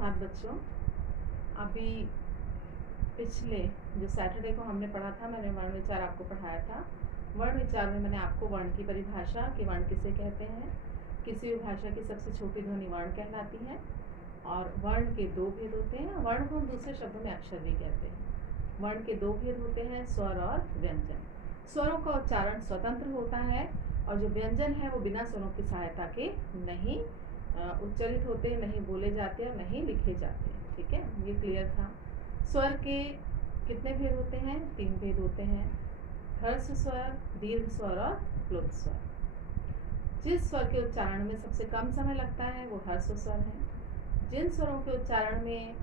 सुप्रभात बच्चों। अभी पिछले जो सैटरडे को हमने पढ़ा था, मैंने वर्ण विचार आपको पढ़ाया था। वर्ण विचार में मैंने आपको वर्ण की परिभाषा कि वर्ण किसे कहते हैं, किसी भी भाषा की सबसे छोटी ध्वनि वर्ण कहलाती है, और वर्ण के दो भेद होते हैं। वर्ण को हम दूसरे शब्दों में अक्षर भी कहते हैं। वर्ण के दो भेद होते हैं, स्वर और व्यंजन। स्वरों का उच्चारण स्वतंत्र होता है और जो व्यंजन है वो बिना स्वरों की सहायता के नहीं उच्चरित होते, नहीं बोले जाते और नहीं लिखे जाते। ठीक है, ये क्लियर था। स्वर के कितने भेद होते हैं? 3 भेद होते हैं, ह्रस्व स्वर, दीर्घ स्वर और प्लुत स्वर। जिस स्वर के उच्चारण में सबसे कम समय लगता है वो ह्रस्व स्वर है। जिन स्वरों के उच्चारण में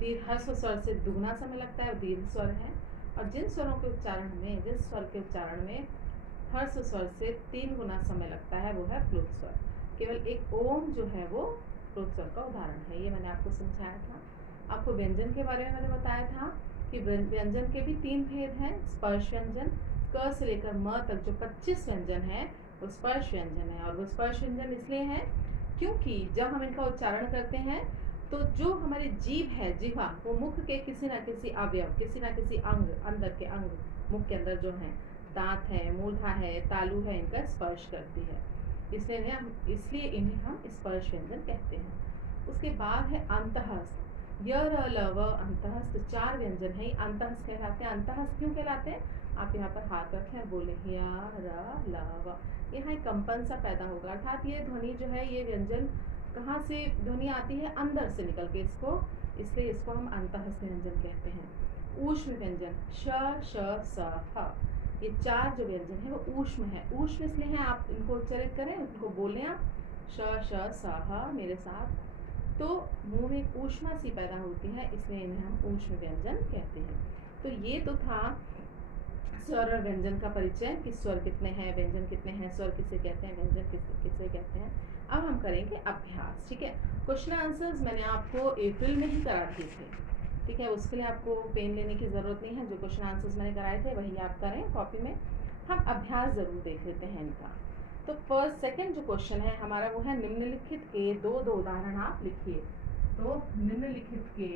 ह्रस्व स्वर से दुगना समय लगता है वो दीर्घ स्वर है, और जिन स्वरों के उच्चारण में जिस स्वर के उच्चारण में ह्रस्व स्वर से 3 गुना समय लगता है वो है प्लुत स्वर। केवल एक ओम जो है वो प्लुत स्वर का उदाहरण है। ये मैंने आपको समझाया था। आपको व्यंजन के बारे में मैंने बताया था कि व्यंजन के भी 3 भेद हैं। स्पर्श व्यंजन, क से लेकर म तक जो 25 व्यंजन है वो स्पर्श व्यंजन है, और वो स्पर्श व्यंजन इसलिए है क्योंकि जब हम इनका उच्चारण करते हैं तो जो हमारी जीभ है, जिह्वा, वो मुख के किसी न किसी अवयव, किसी न किसी अंग, अंदर के अंग, मुख के अंदर जो है, दांत है, मूर्धा है, तालु है, इनका स्पर्श करती है। इसलिए इन्हें हम स्पर्श व्यंजन कहते हैं। उसके बाद है अंतःस्थ। य, र, ल, व, अंतःस्थ 4 व्यंजन है, अंतःस्थ कहलाते हैं। अंतःस्थ क्यों कहलाते हैं? आप यहाँ पर हाथ रखें और बोले य, र, ल, व। यहाँ एक कंपन सा पैदा होगा, अर्थात ये ध्वनि जो है, ये व्यंजन कहाँ से ध्वनि आती है? अंदर से निकल के, इसलिए इसको हम अंतःस्थ व्यंजन कहते हैं। ऊष्म व्यंजन श, श, स, ह, ये 4 जो व्यंजन है वो ऊष्म है। ऊष्म इसलिए है, आप इनको उच्चारित करें, उनको बोलें आप श, श, स, ह मेरे साथ, तो मुंह में ऊष्मा सी पैदा होती है, इसलिए इन्हें हम ऊष्म व्यंजन कहते हैं। तो ये तो था स्वर और व्यंजन का परिचय कि स्वर कितने हैं, व्यंजन कितने हैं, स्वर किसे कहते हैं, व्यंजन किसे कहते हैं। अब हम करेंगे अभ्यास। ठीक है, क्वेश्चन आंसर्स मैंने आपको अप्रैल में ही करा दिए थे। ठीक है, उसके लिए आपको पेन लेने की ज़रूरत नहीं है। जो क्वेश्चन आंसर्स मैंने कराए थे वही आप करें कॉपी में। हम अभ्यास ज़रूर देख लेते हैं इनका। तो फर्स्ट सेकंड जो क्वेश्चन है हमारा वो है निम्नलिखित के दो उदाहरण आप लिखिए। तो निम्नलिखित के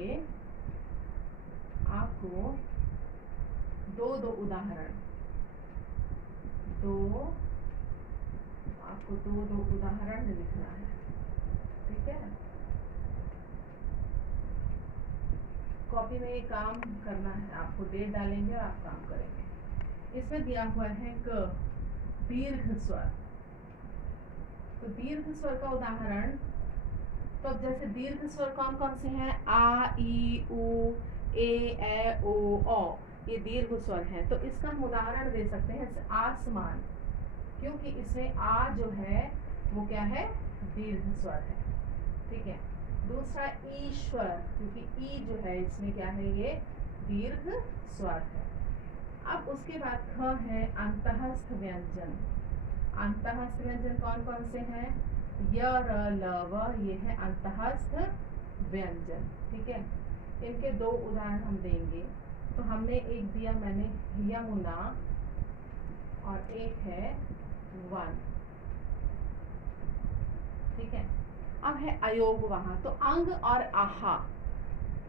आपको दो उदाहरण, आपको दो उदाहरण लिखना है। ठीक है, कॉपी में ये काम करना है आपको, डेट डालेंगे और आप काम करेंगे। इसमें दिया हुआ है क, दीर्घ स्वर। तो दीर्घ स्वर का उदाहरण, तो अब जैसे दीर्घ स्वर कौन कौन से हैं? आ, ई, उ, ए, ओ, औ, ये दीर्घ स्वर है। तो इसका हम उदाहरण दे सकते हैं आसमान, क्योंकि इसमें आ जो है वो क्या है? दीर्घ स्वर है। ठीक है, दूसरा ईश्वर, क्योंकि ई जो है इसमें क्या है? ये दीर्घ स्वर है। अब उसके बाद ख है अंतःस्थ व्यंजन। अंतःस्थ व्यंजन कौन कौन से हैं? य, र, ल, व, ये है अंतःस्थ व्यंजन। ठीक है, इनके दो उदाहरण हम देंगे। तो हमने एक दिया मैंने यमुना, और एक है वन। ठीक है, अब है अयोग वहाँ। तो अंग और आहा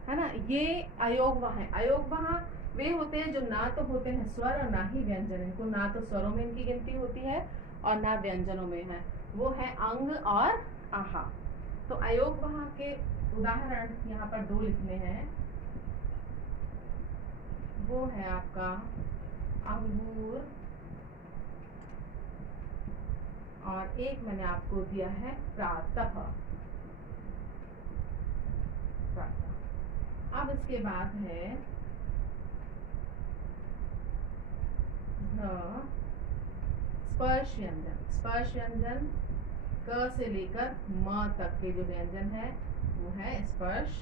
है ना, ये अयोग वहाँ है। अयोग वहाँ वे होते हैं जो ना तो होते हैं स्वर और ना ही व्यंजन। इनको ना तो स्वरों में इनकी गिनती होती है और ना व्यंजनों में है। वो है अंग और आहा। तो अयोग वहाँ के उदाहरण यहाँ पर 2 लिखने हैं। वो है आपका अंगूर, और एक मैंने आपको दिया है प्रातः। अब इसके बाद है स्पर्श व्यंजन। स्पर्श व्यंजन क से लेकर म तक के जो व्यंजन है वो है स्पर्श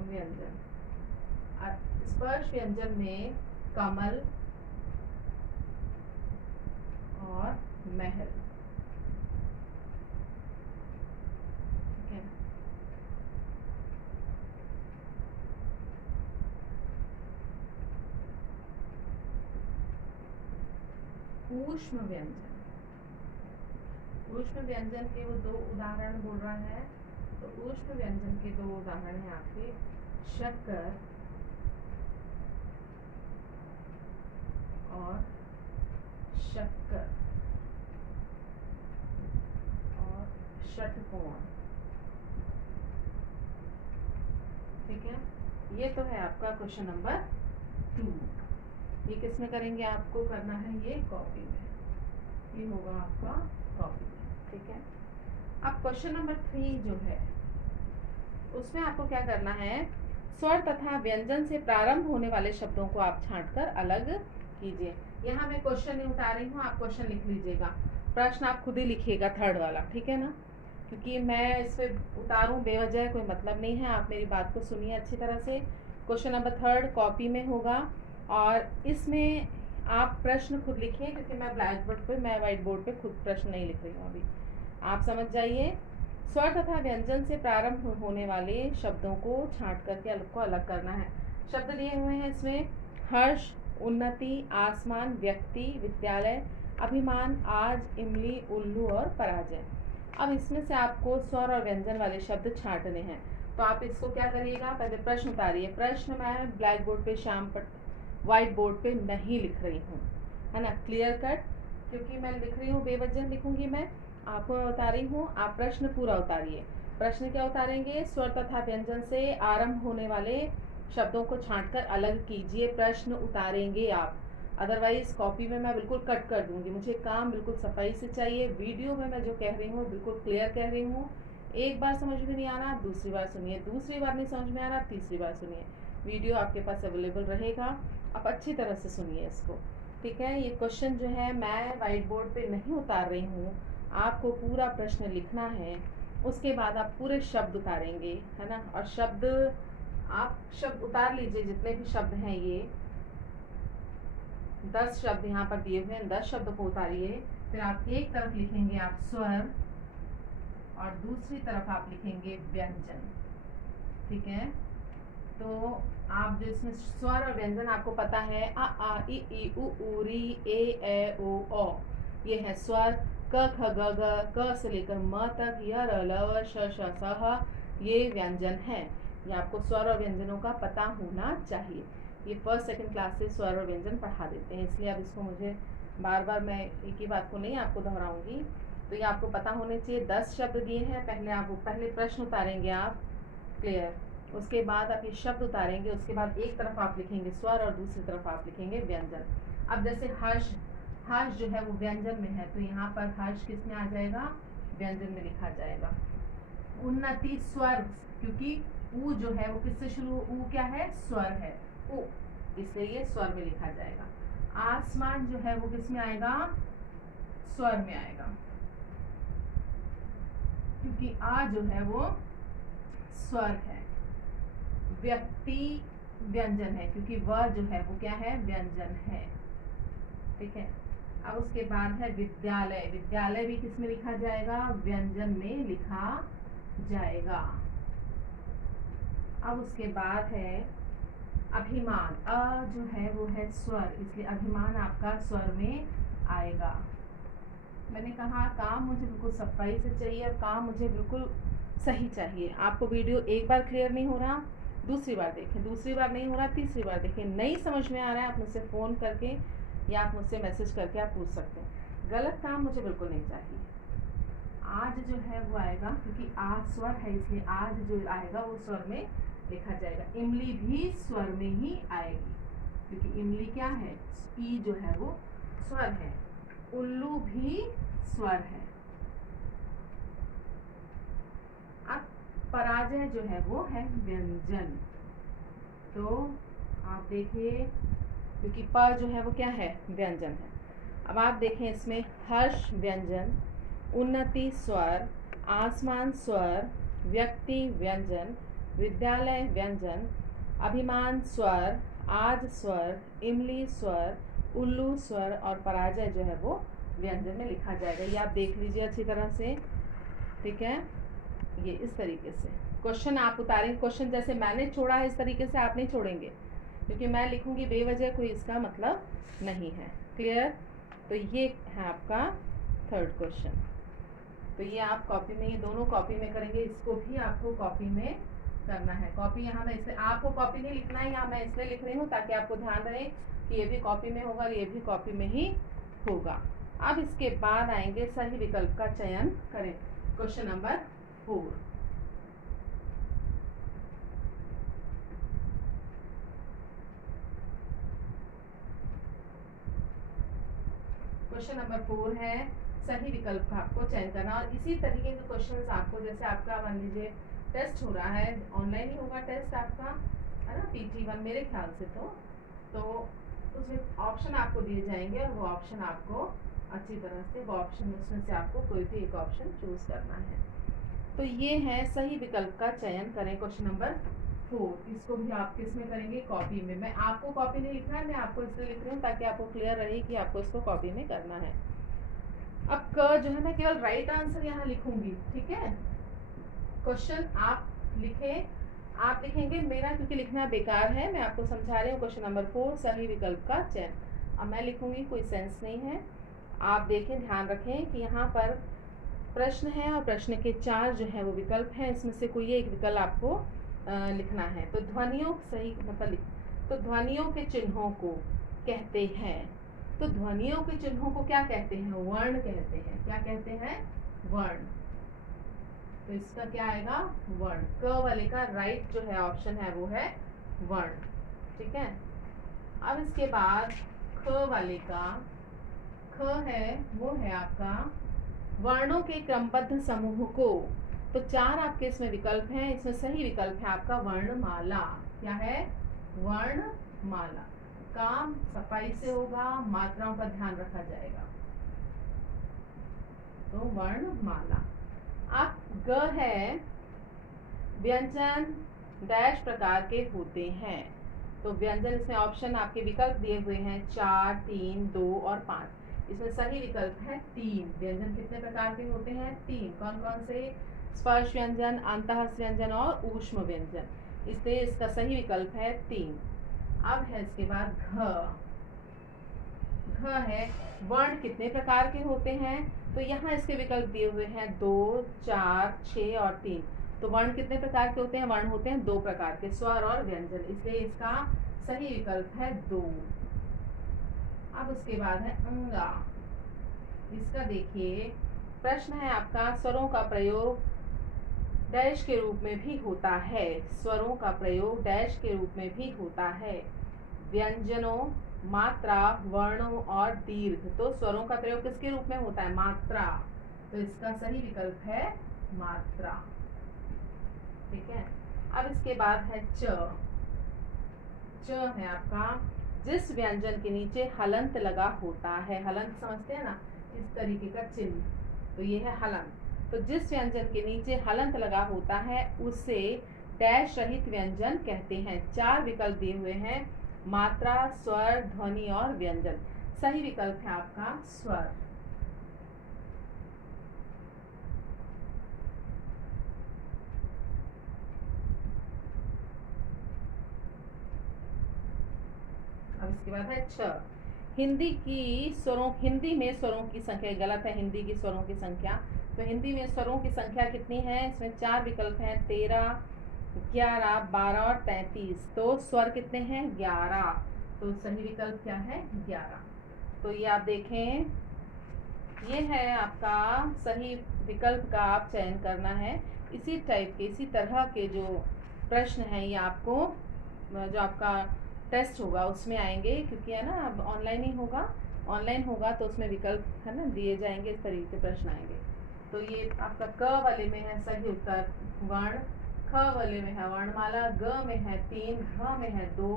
व्यंजन। स्पर्श व्यंजन में कमल और महल। ठीक है, ऊष्म व्यंजन। ऊष्म व्यंजन के वो 2 उदाहरण बोल रहा है। तो ऊष्म व्यंजन के दो उदाहरण हैं आपके, शक्कर और शक्कर और षटकोण। ठीक है, ये तो है आपका क्वेश्चन नंबर 2। ये किस में करेंगे, आपको करना है ये कॉपी में, ये होगा आपका कॉपी में। ठीक है, अब क्वेश्चन नंबर 3 जो है उसमें आपको क्या करना है, स्वर तथा व्यंजन से प्रारंभ होने वाले शब्दों को आप छांटकर अलग कीजिए। यहाँ मैं क्वेश्चन नहीं उतार रही हूँ, आप क्वेश्चन लिख लीजिएगा, प्रश्न आप खुद ही लिखिएगा, थर्ड वाला। ठीक है ना, क्योंकि मैं इस पे उतारूं बेवजह कोई मतलब नहीं है। आप मेरी बात को सुनिए अच्छी तरह से। क्वेश्चन नंबर 3 कॉपी में होगा और इसमें आप प्रश्न खुद लिखिए, क्योंकि मैं ब्लैक बोर्ड पे, मैं व्हाइट बोर्ड पे खुद प्रश्न नहीं लिख रही हूँ अभी। आप समझ जाइए, स्वर तथा व्यंजन से प्रारंभ होने वाले शब्दों को छांट करके अलग करना है। शब्द दिए हुए हैं इसमें, हर्ष, उन्नति, आसमान, व्यक्ति, विद्यालय, अभिमान, आज, इमली, उल्लू और पराजय। अब इसमें से आपको स्वर और व्यंजन वाले शब्द छांटने हैं। तो आप इसको क्या करिएगा, पहले प्रश्न उतारिए। प्रश्न मैं ब्लैक बोर्ड पे, व्हाइट बोर्ड पे नहीं लिख रही हूँ, है ना, क्लियर कट, क्योंकि मैं लिख रही हूँ बेवजह लिखूंगी मैं, आपको मैं उतारी हूँ। आप प्रश्न पूरा उतारिए। प्रश्न क्या उतारेंगे, स्वर तथा व्यंजन से आरंभ होने वाले शब्दों को छांटकर अलग कीजिए, प्रश्न उतारेंगे आप। अदरवाइज कॉपी में मैं बिल्कुल कट कर दूंगी, मुझे काम बिल्कुल सफाई से चाहिए। वीडियो में मैं जो कह रही हूँ बिल्कुल क्लियर कह रही हूँ। एक बार समझ में नहीं आ रहा, दूसरी बार सुनिए, दूसरी बार नहीं समझ में आ रहा, तीसरी बार सुनिए। वीडियो आपके पास अवेलेबल रहेगा, आप अच्छी तरह से सुनिए इसको। ठीक है, ये क्वेश्चन जो है मैं व्हाइट बोर्ड पे नहीं उतार रही हूँ, आपको पूरा प्रश्न लिखना है। उसके बाद आप पूरे शब्द उतारेंगे, है ना, और शब्द आप शब्द उतार लीजिए, जितने भी शब्द हैं ये 10 शब्द यहाँ पर दिए हुए हैं, 10 शब्द को उतारिए। फिर आप एक तरफ लिखेंगे आप स्वर और दूसरी तरफ आप लिखेंगे व्यंजन। ठीक है, तो आप जो इसमें स्वर और व्यंजन आपको पता है, आ ई उ री ए ओ औ, ये है स्वर। क ख ग घ, क से लेकर म तक, य र ल व श श स ह, ये व्यंजन है। ये आपको स्वर और व्यंजनों का पता होना चाहिए। ये फर्स्ट सेकंड क्लास से स्वर और व्यंजन पढ़ा देते हैं, इसलिए अब इसको मुझे बार बार मैं एक ही बात को नहीं आपको दोहराऊंगी। तो ये आपको पता होने चाहिए। 10 शब्द दिए हैं, पहले प्रश्न उतारेंगे आप, क्लियर। उसके बाद आप ये शब्द उतारेंगे, उसके बाद एक तरफ आप लिखेंगे स्वर और दूसरी तरफ आप लिखेंगे व्यंजन। अब जैसे हर्ष, हर्ष जो है वो व्यंजन में है, तो यहाँ पर हर्ष किस में आ जाएगा, व्यंजन में लिखा जाएगा। उन्नति स्वर, क्योंकि ऊ जो है वो किससे शुरू, ऊ क्या है, स्वर है, ऊ, इसलिए ये स्वर में लिखा जाएगा। आसमान जो है वो किस में आएगा, स्वर में आएगा, क्योंकि आ जो है वो स्वर है। व्यक्ति व्यंजन है, क्योंकि वह जो है वो क्या है, व्यंजन है। ठीक है, अब उसके बाद है विद्यालय। विद्यालय भी किस में लिखा जाएगा, व्यंजन में लिखा जाएगा। अब उसके बाद है अभिमान। अ जो है वो है स्वर, इसलिए अभिमान आपका स्वर में आएगा। मैंने कहा काम मुझे बिल्कुल सफाई से चाहिए और काम मुझे बिल्कुल सही चाहिए। आपको वीडियो एक बार क्लियर नहीं हो रहा, दूसरी बार देखें, दूसरी बार नहीं हो रहा, तीसरी बार देखें। नहीं समझ में आ रहा है, आप मुझसे फ़ोन करके या आप मुझसे मैसेज करके आप पूछ सकते हैं। गलत काम मुझे बिल्कुल नहीं चाहिए। आज जो है वो आएगा, क्योंकि आ स्वर है, इसलिए आज जो आएगा वो स्वर में लिखा जाएगा। इमली भी स्वर में ही आएगी, क्योंकि इमली क्या है, ई जो है वो स्वर है। उल्लू भी स्वर है। अब पराजय जो है वो है व्यंजन। तो आप देखिए, क्योंकि प जो है वो क्या है, व्यंजन है। अब आप देखें इसमें हर्ष व्यंजन, उन्नति स्वर, आसमान स्वर, व्यक्ति व्यंजन, विद्यालय व्यंजन, अभिमान स्वर, आज स्वर, इमली स्वर, उल्लू स्वर और पराजय जो है वो व्यंजन में लिखा जाएगा। ये आप देख लीजिए अच्छी तरह से। ठीक है, ये इस तरीके से क्वेश्चन आप उतारेंगे। क्वेश्चन जैसे मैंने छोड़ा है इस तरीके से आप नहीं छोड़ेंगे, क्योंकि मैं लिखूंगी बेवजह, कोई इसका मतलब नहीं है। क्लियर, तो ये है आपका थर्ड क्वेश्चन। तो ये आप कॉपी में, ये दोनों कॉपी में करेंगे, इसको भी आपको कॉपी में करना है। कॉपी यहाँ मैं इसलिए आपको कॉपी नहीं लिखना है, यहाँ मैं इसलिए लिख रही हूँ ताकि आपको ध्यान रहे कि ये भी कॉपी में होगा और ये भी कॉपी में ही होगा। अब इसके बाद आएंगे सही विकल्प का चयन करें। Question number 4। क्वेश्चन नंबर 4 है सही विकल्प का आपको चयन करना। और इसी तरीके के क्वेश्चंस आपको, जैसे आपका मान लीजिए टेस्ट हो रहा है, ऑनलाइन ही होगा टेस्ट आपका, है ना, PT1 मेरे ख्याल से तो उसमें ऑप्शन आपको दिए जाएंगे और वो ऑप्शन आपको अच्छी तरह से, वो ऑप्शन उसमें से आपको कोई भी एक ऑप्शन चूज करना है। तो ये है सही विकल्प का चयन करें क्वेश्चन नंबर 4। इसको भी आप किस में करेंगे? कॉपी में। मैं आपको कॉपी नहीं लिखना है, मैं आपको इसलिए लिख रही हूँ ताकि आपको क्लियर रहे कि आपको इसको कॉपी में करना है। अब क जो है मैं केवल राइट आंसर यहाँ लिखूंगी, ठीक है। क्वेश्चन आप लिखेंगे, मेरा क्योंकि लिखना बेकार है, मैं आपको समझा रही हूँ। क्वेश्चन नंबर 4 सही विकल्प का चयन। अब मैं लिखूंगी, कोई सेंस नहीं है। आप देखें, ध्यान रखें कि यहाँ पर प्रश्न है और प्रश्न के 4 जो है वो विकल्प हैं, इसमें से कोई एक विकल्प आपको लिखना है। तो ध्वनियों, सही मतलब, तो ध्वनियों के चिन्हों को कहते हैं, तो ध्वनियों के चिन्हों को क्या कहते हैं? वर्ण कहते हैं। क्या कहते हैं? वर्ण। तो इसका क्या आएगा? वर्ण। क वाले का राइट जो है ऑप्शन है वो है वर्ण, ठीक है। अब इसके बाद ख वाले का, ख है वो है आपका वर्णों के क्रमबद्ध समूह को। तो 4 आपके इसमें विकल्प हैं, इसमें सही विकल्प है आपका वर्णमाला। क्या है? वर्णमाला। काम सफाई से होगा, मात्राओं का ध्यान रखा जाएगा। तो वर्णमाला। अब ग है व्यंजन डैश प्रकार के होते हैं। तो व्यंजन, इसमें ऑप्शन आपके विकल्प दिए हुए हैं 4, 3, 2 और 5। इसमें सही विकल्प है 3। व्यंजन कितने प्रकार के होते हैं? 3। कौन कौन से? स्पर्श व्यंजन, अंतःस्थ व्यंजन और ऊष्म व्यंजन। इसलिए इसका सही विकल्प है 3। अब है इसके बाद घ। घ है वर्ण कितने प्रकार के होते हैं? तो यहाँ इसके विकल्प दिए हुए हैं 2, 4, 6 और 3। तो वर्ण कितने प्रकार के होते हैं? वर्ण होते हैं 2 प्रकार के, स्वर और व्यंजन। इसलिए इसका सही विकल्प है 2। अब उसके बाद है अंगा। इसका देखिए, प्रश्न है आपका स्वरों का प्रयोग डैश के रूप में भी होता है। स्वरों का प्रयोग डैश के रूप में भी होता है। व्यंजनों, मात्रा, वर्णों और दीर्घ। तो स्वरों का प्रयोग किसके रूप में होता है? मात्रा। तो इसका सही विकल्प है मात्रा, ठीक है। अब इसके बाद है च। च है आपका जिस व्यंजन के नीचे हलंत लगा होता है। हलंत समझते हैं ना, इस तरीके का चिन्ह, तो ये है हलंत। तो जिस व्यंजन के नीचे हलंत लगा होता है उसे डैश रहित व्यंजन कहते हैं। 4 विकल्प दिए हुए हैं, मात्रा, स्वर, ध्वनि और व्यंजन। सही विकल्प है आपका स्वर। अब इसके बाद है छ। हिंदी में स्वरों की संख्या, गलत है, हिंदी की स्वरों की संख्या। तो हिंदी में स्वरों की संख्या कितनी है? इसमें 4 विकल्प हैं, 13, 11, 12 और 33। तो स्वर कितने हैं? 11। तो सही विकल्प क्या है? 11। तो ये आप देखें, ये है आपका सही विकल्प का आप चयन करना है। इसी टाइप के, इसी तरह के जो प्रश्न हैं ये आपको, जो आपका टेस्ट होगा उसमें आएंगे, क्योंकि है ना अब ऑनलाइन ही होगा। ऑनलाइन होगा तो उसमें विकल्प है ना दिए जाएंगे, इस तरीके के प्रश्न आएंगे। तो ये आपका क वाले में है सही उत्तर वर्ण, ख वाले में है वर्णमाला, ग में है 3, घ में है 2,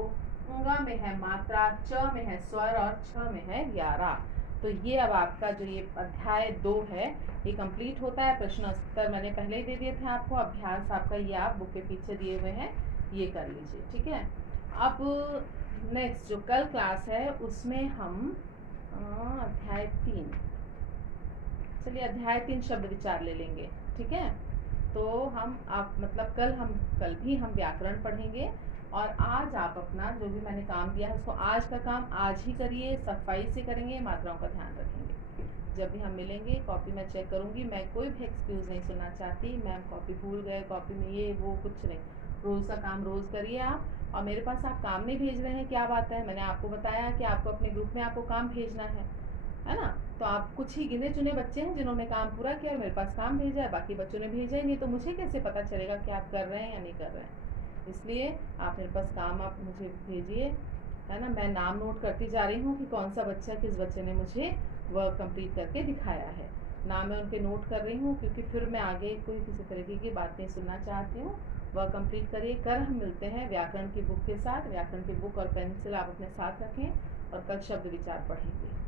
ङ में है मात्रा, च में है स्वर और छ में है 11। तो ये अब आपका जो ये अध्याय 2 है ये कंप्लीट होता है। प्रश्न उत्तर मैंने पहले ही दे दिए थे आपको। अभ्यास आपका ये आप बुक के पीछे दिए हुए हैं, ये कर लीजिए, ठीक है। अब नेक्स्ट जो कल क्लास है उसमें हम अध्याय 3, चलिए अध्याय 3 शब्द विचार ले लेंगे, ठीक है। तो हम आप मतलब कल भी हम व्याकरण पढ़ेंगे। और आज आप अपना जो भी मैंने काम दिया है उसको आज का काम आज ही करिए, सफाई से करेंगे, मात्राओं का ध्यान रखेंगे। जब भी हम मिलेंगे कॉपी मैं चेक करूँगी। मैं कोई भी एक्सक्यूज़ नहीं सुनना चाहती, मैम कॉपी भूल गए, कॉपी में ये वो कुछ नहीं। रोज़ का काम रोज़ करिए आप। और मेरे पास आप काम नहीं भेज रहे हैं, क्या बात है? मैंने आपको बताया कि आपको अपने ग्रुप में आपको काम भेजना है ना? तो आप कुछ ही गिने चुने बच्चे हैं जिन्होंने काम पूरा किया और मेरे पास काम भेजा है, बाकी बच्चों ने भेजा ही नहीं, तो मुझे कैसे पता चलेगा कि आप कर रहे हैं या नहीं कर रहे हैं? इसलिए आप मेरे पास काम आप मुझे भेजिए, है ना? मैं नाम नोट करती जा रही हूँ कि कौन सा बच्चा किस बच्चे ने मुझे वर्क कंप्लीट करके दिखाया है। नाम मैं उनके नोट कर रही हूँ, क्योंकि फिर मैं आगे कोई किसी तरीके की बात नहीं सुनना चाहती हूँ। वर्क कंप्लीट करिए। कल हम मिलते हैं व्याकरण की बुक के साथ। व्याकरण की बुक और पेंसिल आप अपने साथ रखें और कल शब्द विचार पढ़ेंगे।